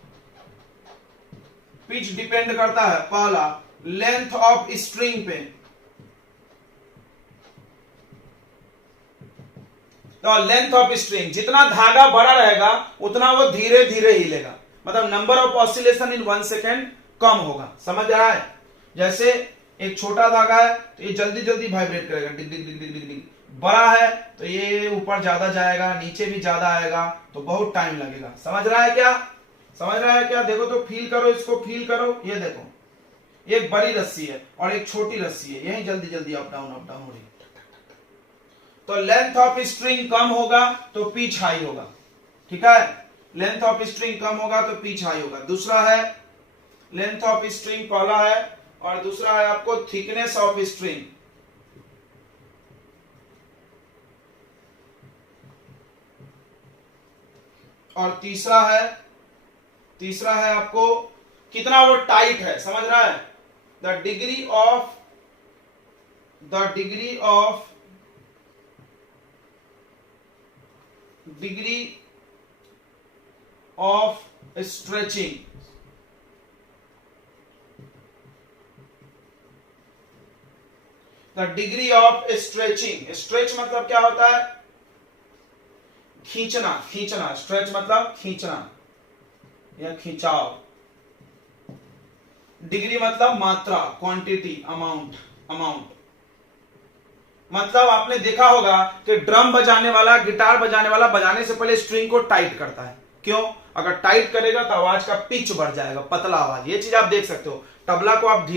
pitch depend करता है पहला लेंथ ऑफ स्ट्रिंग पे, तो लेंथ ऑफ स्ट्रिंग, जितना धागा बड़ा रहेगा उतना वो धीरे धीरे हिलेगा, मतलब number of oscillation in 1 second कम होगा। समझ आ रहा है? जैसे एक छोटा धागा है तो ये जल्दी जल्दी वाइब्रेट करेगा, डिग डिग डिग डिग डिग डिग। बड़ा है तो ये ऊपर ज्यादा जाएगा, नीचे भी ज्यादा आएगा, तो बहुत टाइम लगेगा। समझ रहा है क्या? समझ रहा है क्या? देखो तो फील करो, इसको फील करो, ये देखो, एक बड़ी रस्सी है और एक छोटी रस्सी है, यही जल्दी जल्दी अप डाउन हो रही है। तो लेंथ ऑफ स्ट्रिंग कम होगा तो पिच हाई होगा, ठीक है? लेंथ ऑफ स्ट्रिंग कम होगा तो पिच हाई होगा। दूसरा है लेंथ ऑफ स्ट्रिंग, पहला है, और दूसरा है आपको थिकनेस ऑफ स्ट्रिंग। और तीसरा है आपको कितना वो टाइट है, समझ रहा है? The degree of stretching, the degree of stretching. Stretch मतलब क्या होता है? खींचना, खींचना। स्ट्रेच मतलब खींचना या खिंचाव। डिग्री मतलब मात्रा, क्वांटिटी, अमाउंट। मतलब आपने देखा होगा कि ड्रम बजाने वाला, गिटार बजाने वाला बजाने से पहले स्ट्रिंग को टाइट करता है। क्यों? अगर टाइट करेगा तो आवाज का पिच बढ़ जाएगा, पतला आवाज। ये चीज आप देख सकते हो। तबला को आप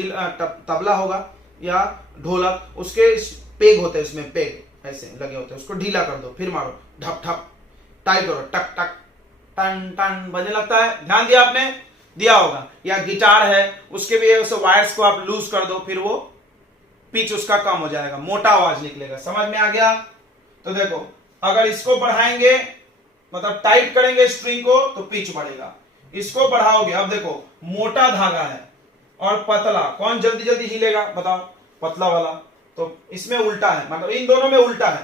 तबला होगा या ढोलक, उसके पेग होते हैं, इसमें पेग ऐसे लगे होते हैं, उसको ढीला कर दो, फिर मारो, ढप ढप, टाइट करो, टक टक, टन टन बजने लगता है। ध्यान दिया आपने? दिया होगा। या गिटार है, उसके भी उस वायर्स को आप लूज कर दो, फिर वो पिच उसका कम हो जाएगा, मोटा आवाज निकलेगा। समझ में आ गया? तो देखो, अगर इसको बढ़ाएंगे मतलब टाइट करेंगे स्ट्रिंग को तो पिच बढ़ेगा, इसको बढ़ाओगे, अब देखो मोटा धागा है और पतला, कौन जल्दी जल्दी हिलेगा बताओ? पतला वाला। तो इसमें उल्टा है, मतलब इन दोनों में उल्टा है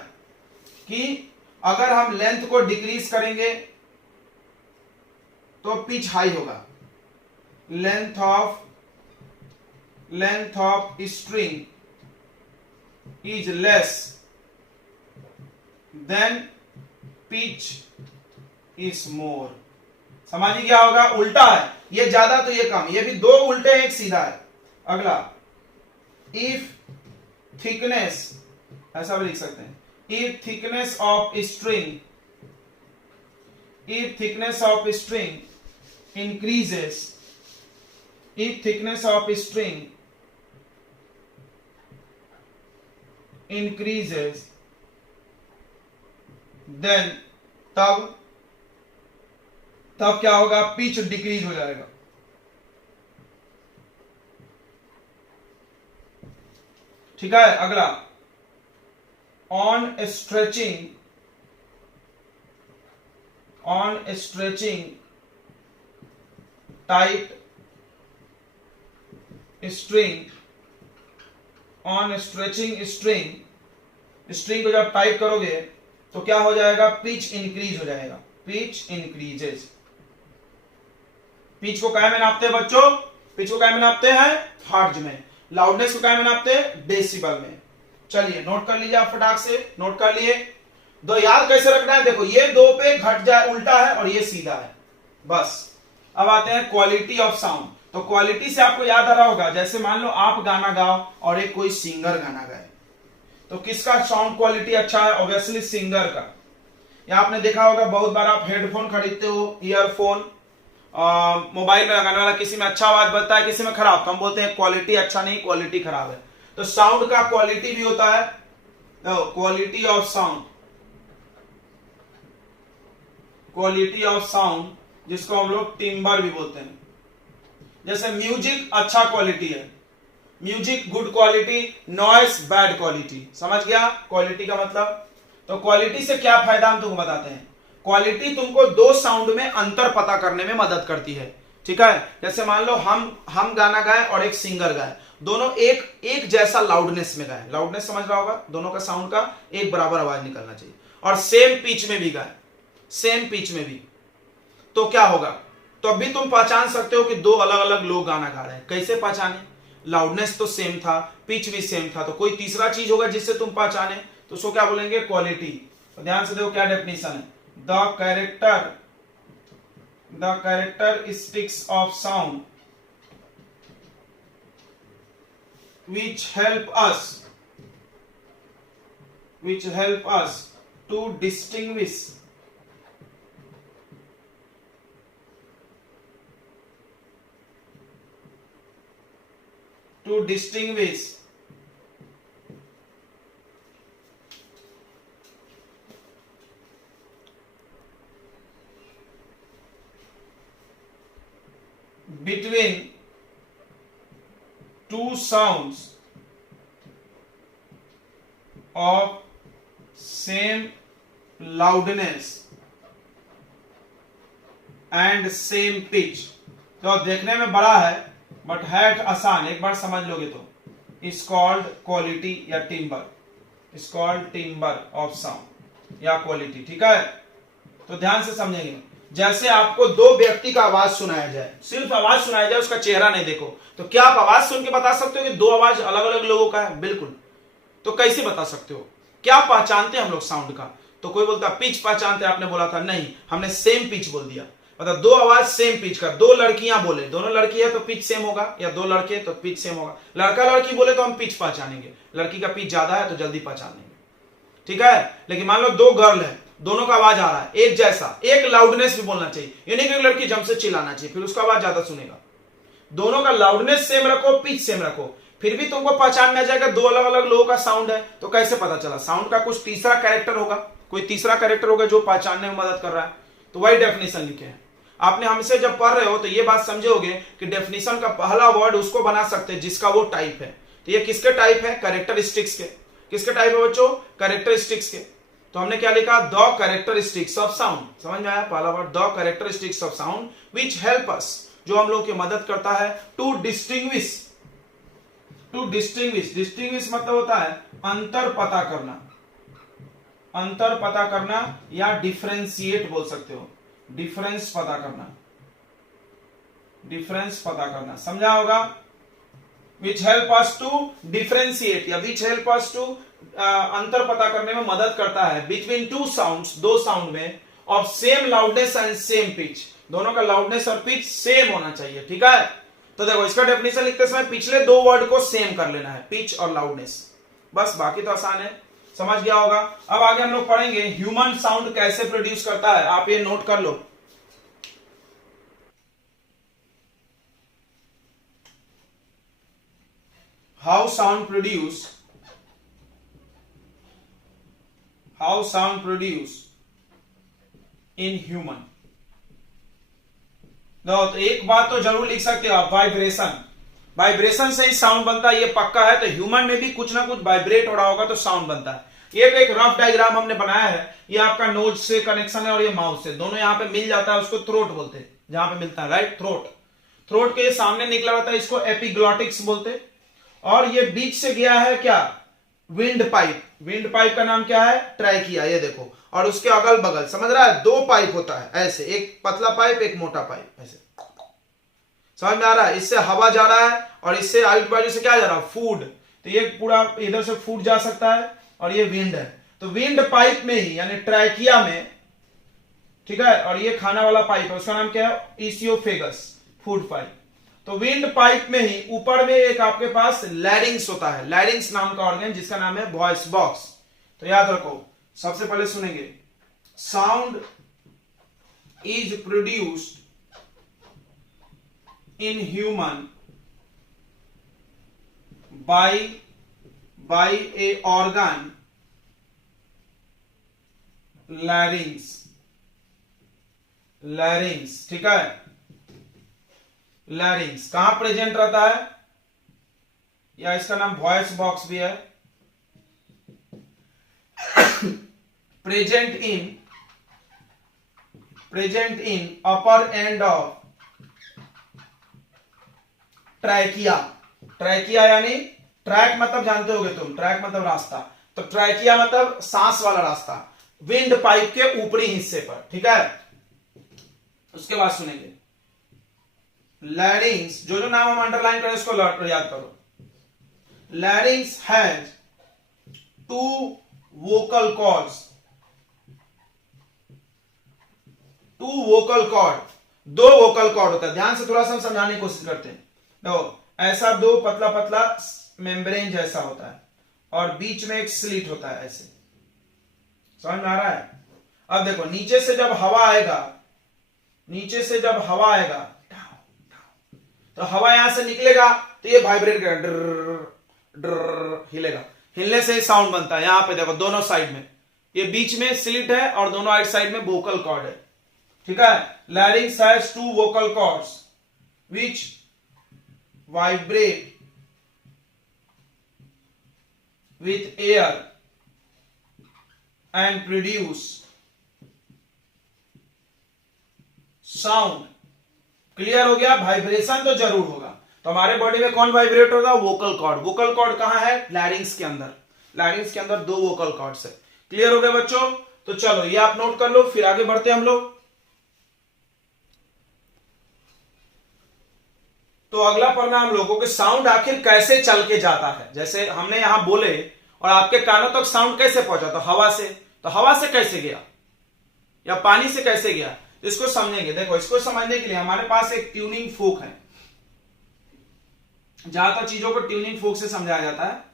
कि अगर हम लेंथ को डिक्रीज करेंगे तो पिच हाई होगा। Length of string is less than pitch is more. समझिए क्या होगा? उल्टा है, ये ज्यादा तो ये कम, ये भी दो उल्टे हैं, एक सीधा है। अगला, इफ थिकनेस, ऐसा भी लिख सकते हैं, if thickness of string increases, if thickness of string increases, then तब क्या होगा? पिच डिक्रीज हो जाएगा। ठीक है? अगला, on stretching tight string, on stretching string को जब टाइट करोगे तो क्या हो जाएगा? पिच इंक्रीज हो जाएगा, पिच इंक्रीजेस। पिच को क्या में नापते हैं बच्चों? पिच को क्या में नापते हैं? हर्ट्ज में। लाउडनेस को क्या में नापते हैं? डेसिबल में। चलिए नोट कर लीजिए आप, फटाक से नोट कर लिए। दो याद कैसे रखना है, देखो ये दो पे घट जाए उल्टा है और ये सीधा है, बस। अब आते हैं क्वालिटी ऑफ साउंड। तो क्वालिटी से आपको याद आ रहा होगा, जैसे मान लो आप गाना गाओ और एक कोई सिंगर गाना गाए, तो किसका साउंड क्वालिटी अच्छा है? ऑब्वियसली सिंगर का। या आपने देखा होगा बहुत बार आप हेडफोन खरीदते हो, ईयरफोन, मोबाइल में लगाने वाला, किसी में अच्छा आवाज बजता है, किसी में खराब, तो हम बोलते हैं क्वालिटी अच्छा नहीं, क्वालिटी खराब है। तो साउंड का क्वालिटी भी होता है, quality of sound, quality of sound जिसको हम लोग टिम्बर भी बोलते हैं। जैसे म्यूजिक अच्छा क्वालिटी है, music good quality, noise bad quality. समझ गया क्वालिटी का मतलब? तो क्वालिटी से क्या फायदा हम तुमको बताते हैं। क्वालिटी तुमको दो साउंड में अंतर पता करने में मदद करती है, ठीक है। जैसे मान लो हम गाना गाए और एक सिंगर गाए, दोनों एक जैसा लाउडनेस में गाए, लाउडनेस समझ रहा होगा, दोनों का साउंड का एक बराबर आवाज निकलना चाहिए, और सेम पिच में भी गाए, सेम पिच में भी, तो क्या होगा? तो अभी तुम पहचान सकते हो कि दो अलग अलग लोग गाना गा रहे हैं। कैसे पहचाने? लाउडनेस तो सेम था, पिच भी सेम था, तो कोई तीसरा चीज होगा जिससे तुम पहचाने, तो उसको क्या बोलेंगे? क्वालिटी। तो ध्यान से देखो क्या डेफिनेशन है, the characteristics of sound which help us to distinguish between two sounds of same loudness and same pitch। तो देखने में बड़ा है बट है आसान, एक बार समझ लोगे तो। इज कॉल्ड क्वालिटी या timber, is called timber of sound या क्वालिटी, ठीक है। तो ध्यान से समझेंगे। जैसे आपको दो व्यक्ति का आवाज सुनाया जाए, सिर्फ आवाज सुनाया जाए, उसका चेहरा नहीं देखो, तो क्या आप आवाज सुन के बता सकते हो कि दो आवाज अलग अलग लोगों का है? बिल्कुल। तो कैसे बता सकते हो? क्या पहचानते हैं हम लोग साउंड का? तो कोई बोलता पिच पहचानते, आपने बोला था नहीं, हमने सेम पिच बोल दिया। मतलब दो आवाज सेम पिच का, दो लड़कियां बोले, दोनों लड़की है तो पिच सेम होगा, या दो लड़के तो पिच सेम होगा। लड़का लड़की बोले तो हम पिच पहचानेंगे, लड़की का पिच ज्यादा है तो जल्दी पहचान लेंगे, ठीक है। लेकिन मान लो दो गर्ल है, दोनों का आवाज आ रहा है एक जैसा, एक लाउडनेस भी बोलना चाहिए, यानी कि लड़की जम से चिल्लाना चाहिए, फिर उसका आवाज ज्यादा सुनेगा। दोनों का लाउडनेस सेम रखो, पिच सेम रखो, फिर भी तुमको पहचान में आ जाएगा दो अलग अलग लोगों का साउंड है। तो कैसे पता चला? साउंड का कुछ तीसरा कैरेक्टर होगा, कोई तीसरा कैरेक्टर होगा जो पहचानने में मदद कर रहा है। तो वही डेफिनेशन लिखे हैं। आपने हमसे जब पढ़ रहे हो तो ये बात समझोगे कि डेफिनेशन का पहला वर्ड उसको बना सकते हैं जिसका वो टाइप है। तो ये किसके टाइप है? कैरेक्टरिस्टिक्स के। किसके टाइप है बच्चों? कैरेक्टरिस्टिक्स के। तो हमने क्या लिखा? The characteristics of sound. समझ में आया? पहला word the characteristics of sound which help अस, जो हम लोग की मदद करता है टू डिस्टिंग्विश। डिस्टिंग्विश मतलब होता है अंतर पता करना, अंतर पता करना, या डिफरेंशिएट बोल सकते हो, डिफरेंस पता करना, डिफरेंस पता करना, समझा होगा। Which help us to differentiate, या विच हेल्प अस टू अंतर पता करने में मदद करता है बिटवीन टू साउंड्स, दो साउंड में, of same loudness and same pitch, दोनों का लाउडनेस और पिच सेम होना चाहिए, ठीक है। तो देखो इसका डेफिनेशन लिखते समय पिछले दो वर्ड को सेम कर लेना है, पिच और लाउडनेस, बस, बाकी तो आसान है, समझ गया होगा। अब आगे हम लोग पढ़ेंगे ह्यूमन साउंड कैसे प्रोड्यूस करता है। आप ये नोट कर लो। How sound produce in human. तो एक बात तो जरूर लिख सकते हो आप, वाइब्रेशन, वाइब्रेशन से ही साउंड बनता है, ये पक्का है। तो ह्यूमन में भी कुछ ना कुछ वाइब्रेट हो रहा होगा तो साउंड बनता है। ये एक रफ डायग्राम हमने बनाया है, ये आपका नोज से कनेक्शन है और ये माउथ से, दोनों यहां पे मिल जाता है, उसको थ्रोट बोलते हैं, जहां पे मिलता है, राइट, थ्रोट। थ्रोट के सामने निकला रहता है, इसको एपिग्लॉटिक्स बोलते। और ये बीच से गया है क्या? Wind pipe. विंड पाइप का नाम क्या है? ट्रैकिया, ये देखो। और उसके अगल बगल, समझ रहा है, दो पाइप होता है ऐसे, एक पतला पाइप एक मोटा पाइप, ऐसे, समझ में आ रहा है। इससे हवा जा रहा है और इससे आजू बाजू से क्या जा रहा है? फूड। तो ये पूरा इधर से फूड जा सकता है और ये विंड है। तो विंड पाइप में ही यानी ट्रैकिया में, ठीक है, और ये खाना वाला पाइप है, उसका नाम क्या है, इसियोफेगस, फूड पाइप। तो विंड पाइप में ही ऊपर में एक आपके पास लैरिंग्स होता है, लैरिंग्स नाम का ऑर्गन जिसका नाम है वॉइस बॉक्स। तो याद रखो, सबसे पहले सुनेंगे, sound is produced in human by a organ larynx, ठीक है। लैरिंग्स कहां प्रेजेंट रहता है, या इसका नाम वॉइस बॉक्स भी है, present in upper end of trachea. Trachea यानी ट्रैक मतलब जानते होगे तुम, ट्रैक मतलब रास्ता, तो ट्रैकिया मतलब सांस वाला रास्ता, विंड पाइप के ऊपरी हिस्से पर, ठीक है। उसके बाद सुनेंगे लैरिंग्स, जो नाम हम अंडरलाइन करें उसको याद करो। Larynx has two vocal cords, two vocal cord, दो वोकल कॉर्ड होता है। ध्यान से थोड़ा सा हम समझाने की कोशिश करते हैं। तो ऐसा दो पतला पतला मेम्ब्रेन जैसा होता है और बीच में एक स्लिट होता है, ऐसे समझ में आ रहा है। अब देखो नीचे से जब हवा आएगा, नीचे से जब हवा आएगा तो हवा यहां से निकलेगा तो ये वाइब्रेट करेगा, ड्र ड्र हिलेगा, हिलने से साउंड बनता है। यहां पे देखो दोनों साइड में, ये बीच में स्लिट है और दोनों साइड में वोकल कॉर्ड है, ठीक है। Larynx has two vocal cords which vibrate with air and produce sound। Clear हो गया, वाइब्रेशन तो जरूर होगा। तो हमारे बॉडी में कौन वाइब्रेट होगा, वोकल कॉर्ड। वोकल कॉर्ड कहां है, लैरिंग्स के अंदर, लैरिंग्स के अंदर दो वोकल कॉर्ड्स है। क्लियर हो गया बच्चों, तो चलो ये आप नोट कर लो, फिर आगे बढ़ते हैं हम लोग। तो अगला पढ़ना हम लोगों के साउंड आखिर कैसे चल के जाता है। जैसे हमने यहां बोले और आपके कानों तक साउंड कैसे पहुंचा, तो हवा से, तो हवा से कैसे गया या पानी से कैसे गया, इसको समझेंगे। देखो इसको समझने के लिए हमारे पास एक ट्यूनिंग फोक है, ज्यादातर चीजों को ट्यूनिंग फोक से समझाया जाता है।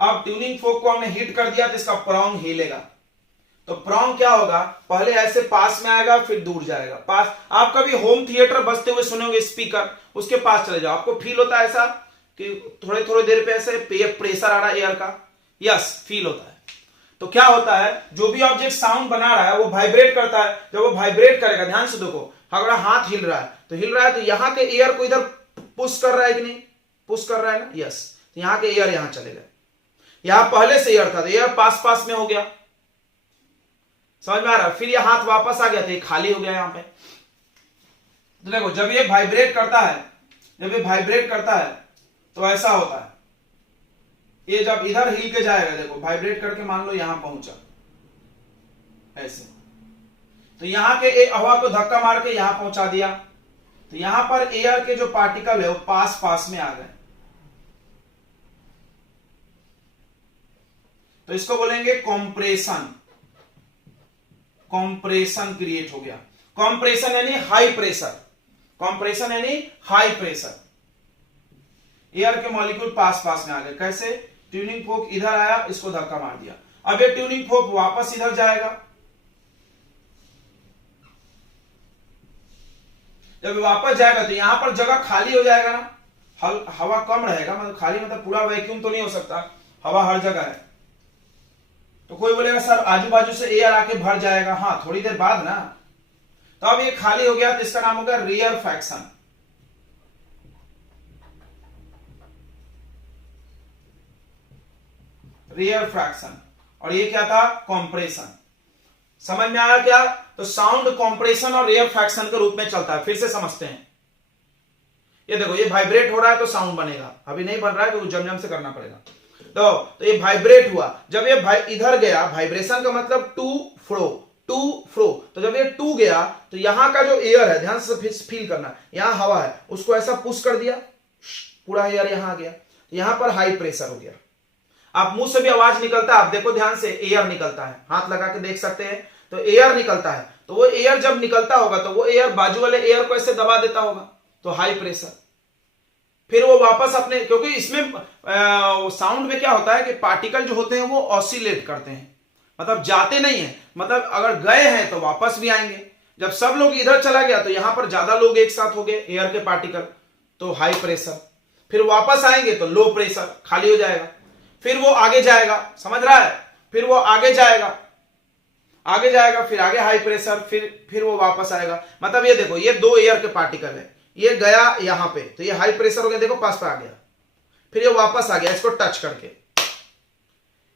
अब ट्यूनिंग फोक को हमने हिट कर दिया तो इसका प्रोंग हिलेगा। तो प्रोंग क्या होगा, पहले ऐसे पास में आएगा फिर दूर जाएगा। पास, आप कभी होम थिएटर बजते हुए सुने होंगे स्पीकर, उसके पास चले जाओ, आपको फील होता है ऐसा कि थोड़े थोड़े देर पे ऐसे प्रेशर आ रहा है एयर का, यस फील होता है। तो क्या होता है, जो भी ऑब्जेक्ट साउंड बना रहा है वो वाइब्रेट करता है। जब वो वाइब्रेट करेगा, ध्यान से देखो, अगर हाथ हिल रहा है तो हिल रहा है तो यहां के एयर को इधर पुश कर रहा है कि नहीं, पुश कर रहा है ना, यस। तो यहां के एयर यहां चले गए, यहां पहले से एयर था तो एयर पास पास में हो गया, समझ में आ रहा है। फिर ये हाथ वापस आ गया तो ये खाली हो गया यहां पे। तो देखो जब ये वाइब्रेट करता है, जब ये वाइब्रेट करता है तो ऐसा होता है, ये जब इधर हिल के जाएगा, देखो वाइब्रेट करके मान लो यहां पहुंचा ऐसे, तो यहां के हवा को धक्का मार के यहां पहुंचा दिया, तो यहां पर एयर के जो पार्टिकल है वो पास पास में आ गए, तो इसको बोलेंगे कॉम्प्रेशन। कॉम्प्रेशन क्रिएट हो गया। कॉम्प्रेशन यानी हाई प्रेशर, कॉम्प्रेशन यानी हाई प्रेशर, एयर के मॉलिक्यूल पास पास में आ गए। कैसे, ट्यूनिंग फोक इधर आया, इसको धक्का मार दिया, अब ये ट्यूनिंग फोक वापस इधर जाएगा, जब वापस जाएगा तो यहां पर जगह खाली हो जाएगा ना, हवा कम रहेगा, मतलब खाली मतलब पूरा वैक्यूम तो नहीं हो सकता, हवा हर जगह है। तो कोई बोलेगा सर आजू बाजू से एयर आके भर जाएगा, हाँ थोड़ी देर बाद ना। तो अब ये खाली हो गया तो इसका नाम होगा रेयर फ्रैक्शन। रेयर फ्रैक्शन, और ये क्या था, कॉम्प्रेशन। समझ में आया क्या, तो साउंड कॉम्प्रेशन और रेयर फ्रैक्शन के रूप में चलता है। फिर से समझते हैं, ये देखो ये वाइब्रेट हो रहा है तो साउंड बनेगा, अभी नहीं बन रहा है तो जम से करना पड़ेगा। तो ये वाइब्रेट हुआ, जब ये इधर गया, वाइब्रेशन का मतलब टू फ्रो, टू फ्रो, तो जब ये टू गया तो यहां का जो एयर है, ध्यान से फील करना, यहां हवा है, उसको ऐसा पुश कर दिया, पूरा एयर यहां आ गया, यहां पर हाई प्रेशर हो गया। आप मुंह से भी आवाज निकलता है, आप देखो ध्यान से, एयर निकलता है, हाथ लगा के देख सकते हैं, तो एयर निकलता है। तो वो एयर जब निकलता होगा तो वो एयर बाजू वाले एयर को ऐसे दबा देता होगा, तो हाई प्रेशर। फिर वो वापस अपने, क्योंकि इसमें साउंड में क्या होता है कि पार्टिकल जो होते हैं वो ऑसिलेट करते हैं, मतलब जाते नहीं है, मतलब अगर गए हैं तो वापस भी आएंगे। जब सब लोग इधर चला गया तो यहां पर ज्यादा लोग एक साथ हो गए एयर के पार्टिकल, तो हाई प्रेशर। फिर वापस आएंगे तो लो प्रेशर, खाली हो जाएगा। फिर वो आगे जाएगा, समझ रहा है, फिर वो आगे जाएगा, आगे जाएगा, फिर आगे हाई प्रेशर, फिर वो वापस आएगा। मतलब ये देखो, ये दो एयर के पार्टिकल है, ये गया यहां पे तो ये हाई प्रेशर हो गया, देखो पास पे आ गया, फिर ये वापस आ गया इसको टच करके,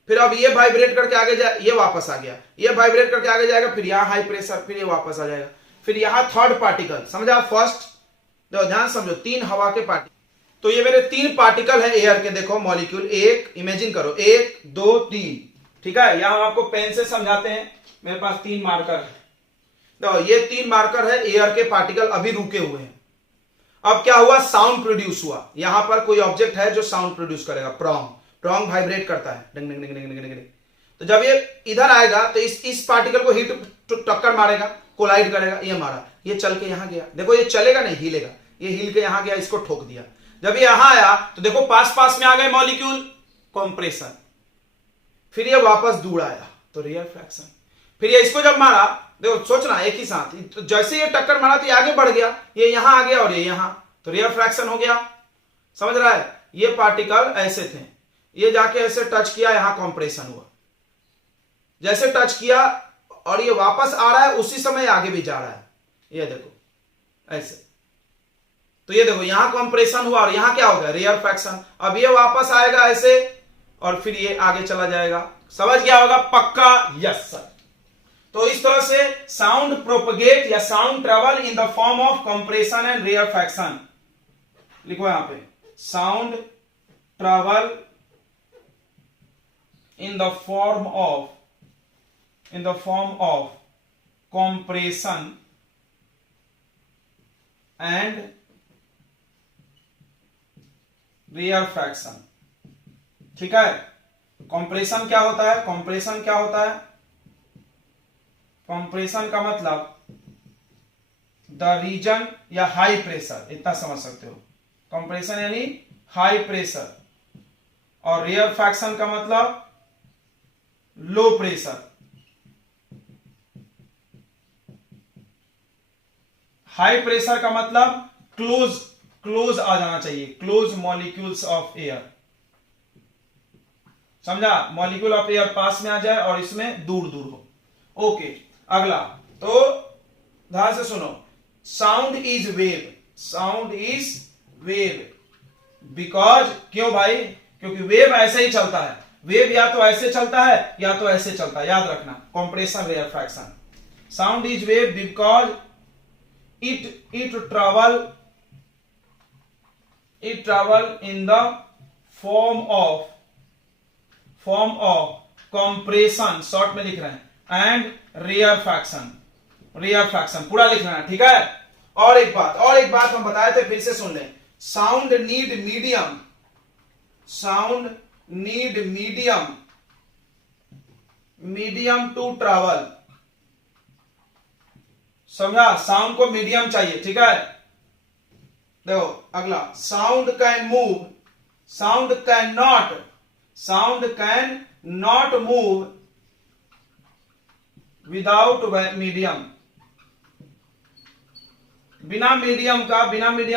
फिर अब ये वाइब्रेट करके आगे जाए, ये वापस आ गया, ये वाइब्रेट करके आगे जाएगा, फिर यहां हाई प्रेशर, फिर ये वापस आ जाएगा, फिर यहां थर्ड पार्टिकल। समझा? फर्स्ट, देखो ध्यान समझो, 3 हवा के पार्टिकल, तो ये मेरे 3 पार्टिकल है एयर के, देखो मॉलिक्यूल, एक इमेजिन करो, 1 2 3, ठीक है। यहां हम आपको पेन से समझाते हैं, मेरे पास 3 मार्कर है, तो ये 3 मार्कर है एयर के पार्टिकल, अभी रुके हुए हैं। अब क्या हुआ, साउंड प्रोड्यूस हुआ, यहां पर कोई ऑब्जेक्ट है जो साउंड प्रोड्यूस करेगा, प्रॉन्ग वाइब्रेट करता है, डिंग डिंग डिंग डिंग डिंग डिंग। तो जब ये इधर आएगा तो इस पार्टिकल को हिट टक्कर मारेगा, कोलाइड करेगा, ये मारा, ये चल के यहां गया, देखो ये चलेगा नहीं, हिलेगा, ये हिल के यहां गया, इसको ठोक दिया। जब ये यहां आया तो देखो पास पास में आ गए मॉलिक्यूल, कंप्रेशन, फिर ये वापस दूर आया तो रेयरफैक्शन, फिर ये इसको जब मारा, देखो सोचना एक ही साथ, तो जैसे ये टक्कर मारा तो ये आगे बढ़ गया, ये यहां आ गया और ये यहां, तो रेयरफैक्शन हो गया। समझ रहा है? ये पार्टिकल ऐसे थे, ये जाके ऐसे टच किया, यहां कंप्रेशन हुआ, जैसे टच किया और ये वापस आ रहा है, उसी समय आगे भी जा रहा है, ये देखो ऐसे, तो ये देखो यहां कंप्रेशन हुआ और यहां क्या हो गया, रेयरफैक्शन। अब ये वापस आएगा ऐसे और फिर ये आगे चला जाएगा। समझ गया होगा पक्का? Yes sir. तो इस तरह से साउंड प्रोपगेट या sound travel in the form of compression and rarefaction. लिखो यहां पे, sound travel in the form of compression and rarefaction. ठीक है, कंप्रेशन क्या होता है? कंप्रेशन क्या होता है? कंप्रेशन का मतलब द रीजन या हाई प्रेशर, इतना समझ सकते हो। कंप्रेशन यानी हाई प्रेशर, और रेयरफैक्शन का मतलब लो प्रेशर। हाई प्रेशर का मतलब क्लोज आ जाना चाहिए, क्लोज मॉलिक्यूल्स ऑफ एयर। समझा? मॉलिक्यूल ऑफ एयर पास में आ जाए और इसमें दूर दूर हो। ओके, अगला, तो ध्यान से सुनो। Sound is wave, sound is wave because, क्यों भाई? क्योंकि वेव ऐसे ही चलता है। वेव या तो ऐसे चलता है या तो ऐसे चलता है, याद रखना। Compression, rarefaction. Sound is wave because it travel in the form of compression, short में लिख रहे हैं, and रेयरफैक्शन पूरा लिख रहे हैं। ठीक है। और एक बात हम बताए थे, फिर से सुन लें। Sound need medium to travel. समझा? साउंड को मीडियम चाहिए। ठीक है। देखो अगला, sound can move, sound can not move without medium. बिना मीडियम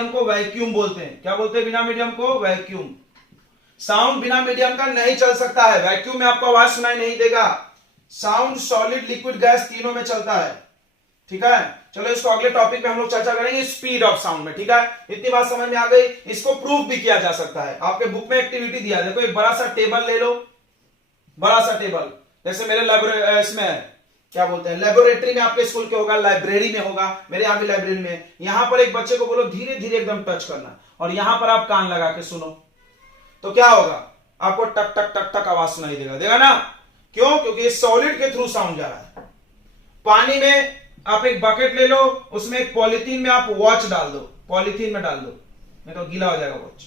को वैक्यूम बोलते हैं। क्या बोलते हैं बिना मीडियम को? वैक्यूम। साउंड बिना मीडियम का नहीं चल सकता है। वैक्यूम में आपको आवाज सुनाई नहीं देगा। साउंड सॉलिड, लिक्विड, गैस तीनों में चलता है। ठीक है। चलो इसको अगले टॉपिक में हम लोग चर्चा करेंगे, स्पीड ऑफ साउंड में। ठीक है, इतनी बात समझ में आ गई। इसको प्रूफ भी किया जा सकता है। आपके बुक में एक्टिविटी दिया है, देखो एक बड़ा सा टेबल ले लो, बड़ा सा टेबल, जैसे मेरे इसमें क्या बोलते हैं, लेबोरेटरी में आपके स्कूल के होगा, लाइब्रेरी में होगा, मेरे यहां भी लाइब्रेरी में। यहां पर एक बच्चे को बोलो धीरे धीरे एकदम टच करना, और यहां पर आप कान लगा के सुनो, तो क्या होगा? आपको टक टक टक टक आवाज सुनाई देगा ना। क्यों? क्योंकि सॉलिड के थ्रू साउंड जा रहा है। पानी में आप एक बकेट ले लो, उसमें एक पॉलिथीन में आप वॉच डाल दो, पॉलिथीन में डाल दो, नहीं तो गीला हो जाएगा वॉच।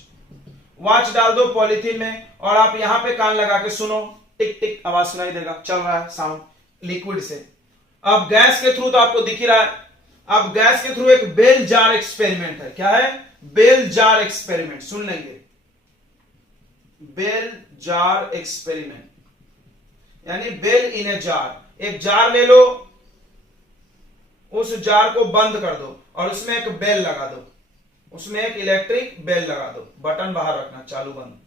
वॉच डाल दो पॉलिथीन में और आप यहां पे कान लगा के सुनो, टिक टिक आवाज सुनाई देगा, चल रहा है साउंड लिक्विड से। अब गैस के थ्रू तो आपको दिख ही रहा है। अब गैस के थ्रू एक बेल जार एक्सपेरिमेंट है। क्या है? Bell jar experiment. सुन लेंगे, बेल जार एक्सपेरिमेंट यानी बेल इन ए जार। एक जार ले लो, उस जार को बंद कर दो और उसमें एक बेल लगा दो, उसमें एक इलेक्ट्रिक बेल लगा दो, बटन बाहर रखना, चालू बंद।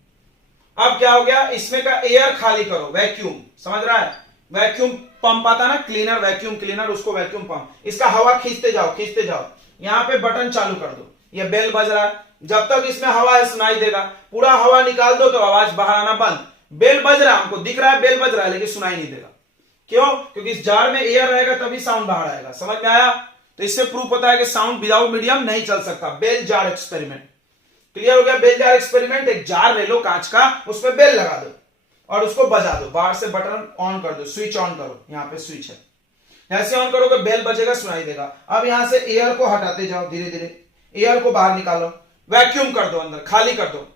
अब क्या हो गया? इसमें का एयर खाली करो, वैक्यूम, समझ रहा है? वैक्यूम पंप आता ना, क्लीनर, वैक्यूम क्लीनर, उसको वैक्यूम पंप। इसका हवा खींचते जाओ, खींचते जाओ। यहां पे बटन चालू कर दो, ये बेल बज रहा है, जब तक इसमें हवा है सुनाई देगा। पूरा हवा निकाल दो तो आवाज बाहर आना बंद। बेल बज रहा है, हमको दिख रहा है बेल बज रहा है, लेकिन सुनाई नहीं देगा। क्यों? क्योंकि इस जार में एयर रहेगा तभी साउंड बाहर आएगा। समझ में आया? तो इससे प्रूफ होता है कि साउंड विदाउट मीडियम नहीं चल सकता। बेल जार एक्सपेरिमेंट क्लियर हो गया? बेल जार एक्सपेरिमेंट, एक जार ले लो कांच का, उसमें बेल लगा दो और उसको बजा दो, बाहर से बटन ऑन कर दो, स्विच ऑन करो, यहां पे स्विच है, जैसे ऑन करोगे बेल बजेगा, सुनाई देगा। अब यहां से एयर को हटाते जाओ, धीरे धीरे एयर को बाहर निकालो, वैक्यूम कर दो, अंदर खाली कर दो,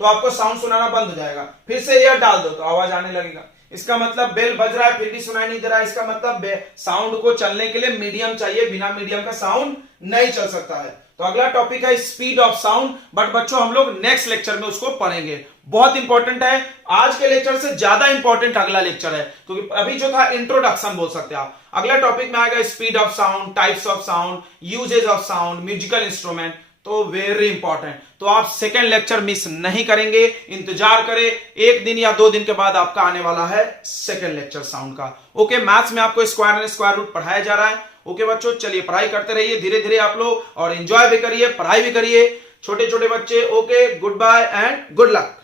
तो आपको साउंड सुनाना बंद हो जाएगा। फिर से एयर डाल दो तो आवाज आने लगेगा। इसका मतलब बेल बज रहा है फिर भी सुनाई नहीं दे रहा है। इसका मतलब साउंड को चलने के लिए मीडियम चाहिए, बिना मीडियम का साउंड नहीं चल सकता है। तो अगला टॉपिक है स्पीड ऑफ साउंड, बट बच्चों हम लोग नेक्स्ट लेक्चर में उसको पढ़ेंगे, बहुत इंपॉर्टेंट है। आज के लेक्चर से ज्यादा इंपॉर्टेंट अगला लेक्चर है, क्योंकि अभी जो था इंट्रोडक्शन बोल सकते हैं आप। अगला टॉपिक में आएगा speed of sound, types of sound, usages of sound, musical instrument, तो वेरी इंपॉर्टेंट। तो आप सेकेंड लेक्चर मिस नहीं करेंगे, इंतजार करें, 1 दिन या 2 दिन के बाद आपका आने वाला है सेकेंड लेक्चर साउंड का। ओके, मैथ्स में आपको स्क्वायर एंड स्क्वायर रूट पढ़ाया जा रहा है। ओके बच्चों, चलिए पढ़ाई करते रहिए धीरे धीरे आप लोग, और एंजॉय भी करिए, पढ़ाई भी करिए, छोटे छोटे बच्चे। Okay, good bye and good luck.